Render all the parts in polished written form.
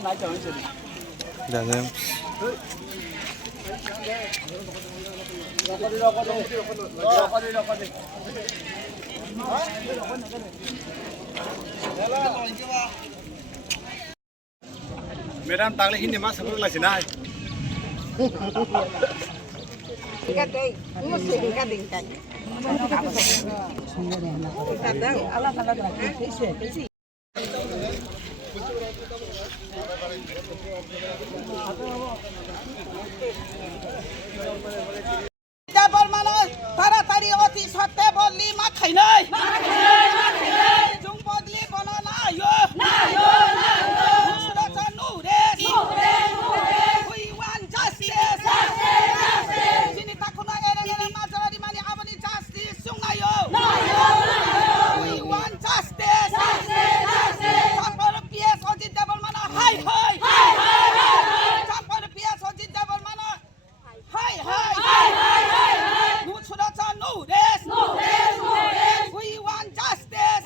Madam tang ini mas aku lagi naik. Kadang, mesti kadang kan. Kadang, Allah Allah lagi. Jabal mana? Taratari oti satte bolli makai nai. Jung bodli kono na yo. Sudah canu des. We want justice. Sini takuna ereng-ereng masalah di mana abadi justice sungayo. We want justice. Campur PS oti jabal mana? Hai. Campur PS oti jabal mana? Hai. Sudah canu des. We want justice.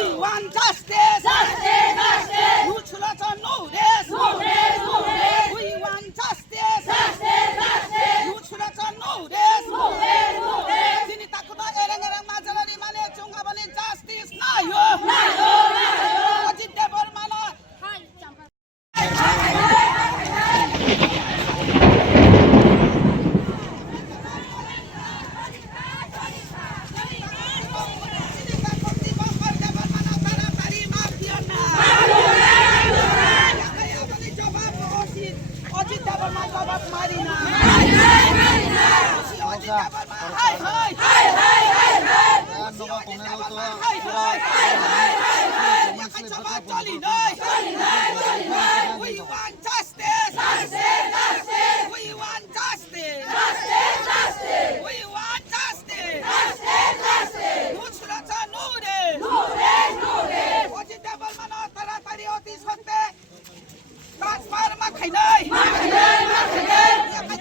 We want justice. Sudah canu des. We want justice. Sudah canu des. Sini takutnya ereng-ereng masalah di mana cungkapan justice nayo. Wajib debar mana? We want justice. We want justice. We want justice. Sudah canu des. Wajib debar mana taratari oti satte. Transfer makai nai.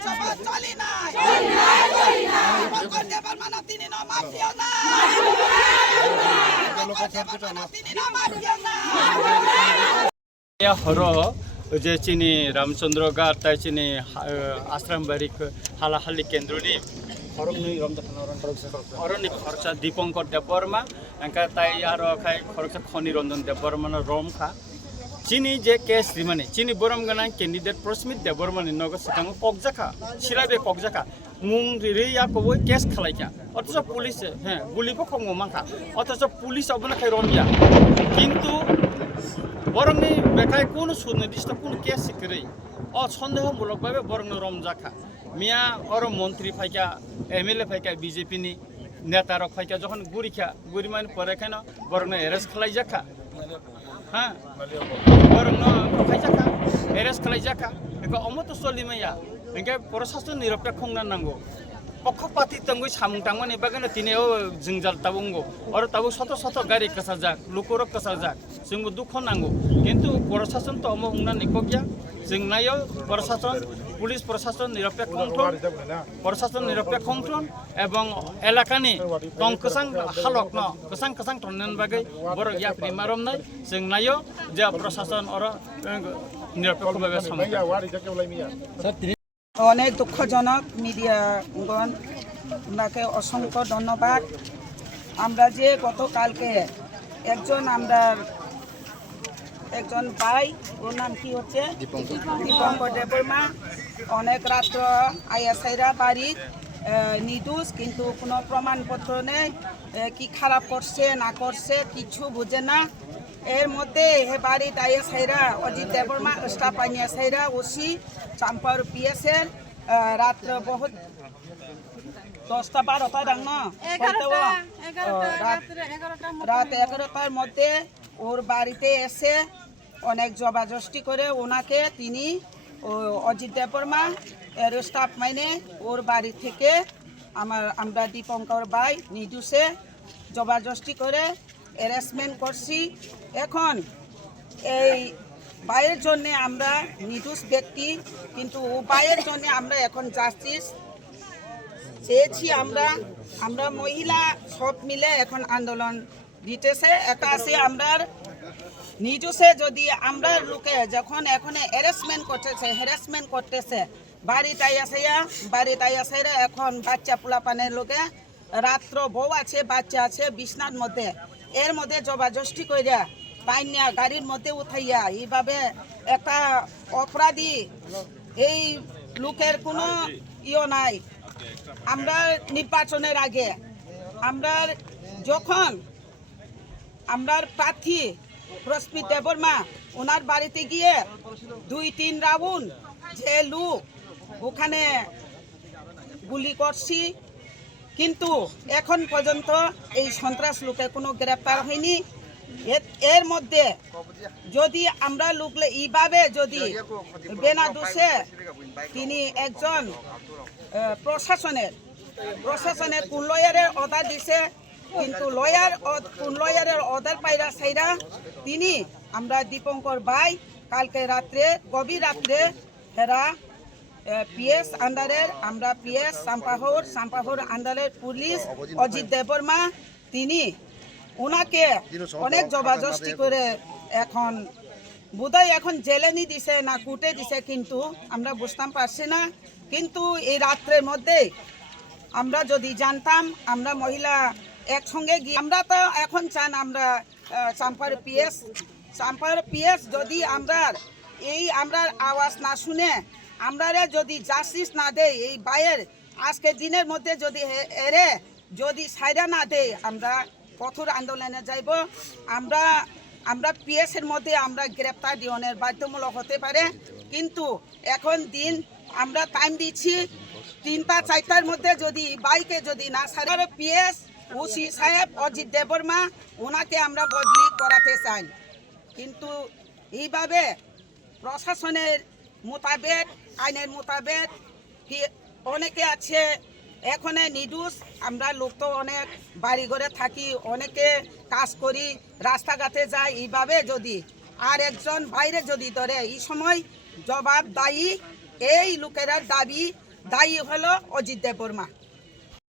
Coba coli nai. Pokok debar mana tini no mafia nai. Pokok debar mana tini no mafia nai. हरो जे चिनी रामचंद्र गार ताई चिनी आश्रम बारी हालाहाली केंद्रनी खरगनी अरण्य खरचा Dipankar Debbarma Enka ताई आरो खाय खरचा खनि रंजन देवबर्मा रोम खा चिनी जे केस रिमाने चिनी बोरम गना कैंडिडेट प्रस्मित देवबर्मा नग सिटांग कगजाखा सिराबे कगजाखा मुं रिया को केस खलाइका अथच पुलिस हे गुलिबो खंगो माखा अथच पुलिस अबना खाय रमिया किंतु बरंनि बेखाय कोनो सुनिर्दिष्ट कोनो केस सिकरै सन्देहमूलक भावे बरंनो रमजाखा मिया और मंत्री फाइका एमएलए फाइका बीजेपी नि नेता रक फाइका जखन गुरिमान परेखान बरंनो एरेस्ट खालाइजाखा हाँ बरंनो खाइजाखा एरेस्ट खालाइजाखा एका अमत सलिमाया एंके प्रशासन निरपेक्ष खुंना नांगौ पक्षपाती तंगु सामुं तांगमानि बागनो तिनेओ जोंजाल ताबुंगो और ताबु सत गारि कसाजाक लुकुरक कसाजाक जोंबो दुख नांगौ किन्तु प्रशासन तो अमो हुंना निकगिया जों नायो प्रशासन पुलिस प्रशासन निरपेक्ष खुंथन एवं एलाकानि तंकसां हालक न कसां टनन बागै बर याफ्रि मारमनाय जों नायो जे प्रशासन और निरपेक्ष भावे सामलाय অনেক দুঃখজনক মিডিয়াগণ আপনাকে অসংখ্য ধন্যবাদ। আমরা যে গতকালকে একজন ভাই ওর নাম কি হচ্ছে দীপঙ্কর দেববর্মা অনেক রাত্র আইএসআইরা বাড়ি নির্দোষ কিন্তু কোনো প্রমাণপত্র নেই কি খারাপ করছে না করছে কিছু বুঝে না এর মধ্যে হে বাড়িতে আইএসআইরা অজিত দেববর্মা স্টাফ আইএসআইরা ওসি চাম্পার পিএসএল রাত্র বহুত 10টা 12টা দাং না রাত 11টার মধ্যে ওর বাড়িতে এসে অনেক জবাজস্তি করে ওনাকে তিনি অজিত দেববর্মা এর স্টাফ মাইনে ওর বাড়ি থেকে আমরা দীপঙ্কর ভাই নির্দোষে জবাজস্তি করে অ্যারেস্টমেন্ট করছি। এখন এই ভাইয়ের জন্য আমরা নির্দোষ ব্যক্তি কিন্তু ও ভাইয়ের জন্য আমরা এখন জাস্টিস চেয়েছি। আমরা মহিলা সব মিলে এখন আন্দোলন দিতেছে। একটা আছে আমরা নিজে যদি আমরা লোকে যখন এখন হ্যারাসমেন্ট করতেছে বাড়িটাই আছে এখন বাচ্চা পোলাপানের লোকে রাত্র বউ আছে বাচ্চা আছে বিছনার মধ্যে এর মধ্যে জবরদস্তি কইরা পাইনিয়া গাড়ির মধ্যে উঠাইয়া এইভাবে একটা অপরাধী এই লোকের কোনো নাই। আমরা নির্বাচনের আগে আমরা যখন আমরা প্রার্থী প্রস্মিত দেববর্মা ওনার বাড়িতে গিয়ে 2-3 রাউন্ড যে লোক ওখানে গুলি করছি, কিন্তু এখন পর্যন্ত এই সন্ত্রাস লোকে কোনো গ্রেপ্তার হয়নি। এর মধ্যে যদি আমরা লোকলে এইভাবে যদি বেনা দোষে তিনি একজন প্রশাসনের কোন লয়ারের অর্ডার দিছে, কিন্তু কোন লয়ারের অর্ডার পাইরা সাইরা তিনি আমরা দীপঙ্কর ভাই কালকে রাত্রে গভীর রাত্রে হেরা পিএস আন্ডারের আমরা পিএস সাম্পাহর আন্ডারের পুলিশ অজিত দেববর্মা তিনি ওনাকে অনেক জবরদস্তি করে এখন বোধহয় এখন জেলে নি দিছে না কুটে দিছে, কিন্তু আমরা বুঝতাম পারছি না। কিন্তু এই রাত্রের মধ্যে আমরা যদি জানতাম আমরা মহিলা একসঙ্গে গিয়ে আমরা তো এখন চান আমরা চাম্পার পিএস যদি আমরা আওয়াজ না শুনে আমরা যদি জাস্টিস না দেয় এই বাইয়ের আজকের দিনের মধ্যে যদি সাইডা না দেয় আমরা কঠোর আন্দোলনে যাইব। আমরা পিএসের মধ্যে আমরা গ্রেপ্তার দিওনের বাধ্যমূলক হতে পারে, কিন্তু এখন দিন আমরা টাইম দিচ্ছি 3টা-4টার মধ্যে যদি বাইকে যদি না সারে পিএস ওসি সাহেব অজিত দেববর্মা ওনাকে আমরা বদলি করাতে চাই। কিন্তু এইভাবে প্রশাসনের মোতাবেক আইনের মোতাবেক কি অনেকে আছে এখন নির্দোষ, আমরা লোক তো অনেক বাড়ি ঘরে থাকি, অনেকে কাজ করি, রাস্তাঘাটে যাই, এইভাবে যদি আর একজন বাইরে যদি ধরে এই সময় জবাব দায়ী এই লোকেরা দায়ী হলো অজিত দেববর্মা।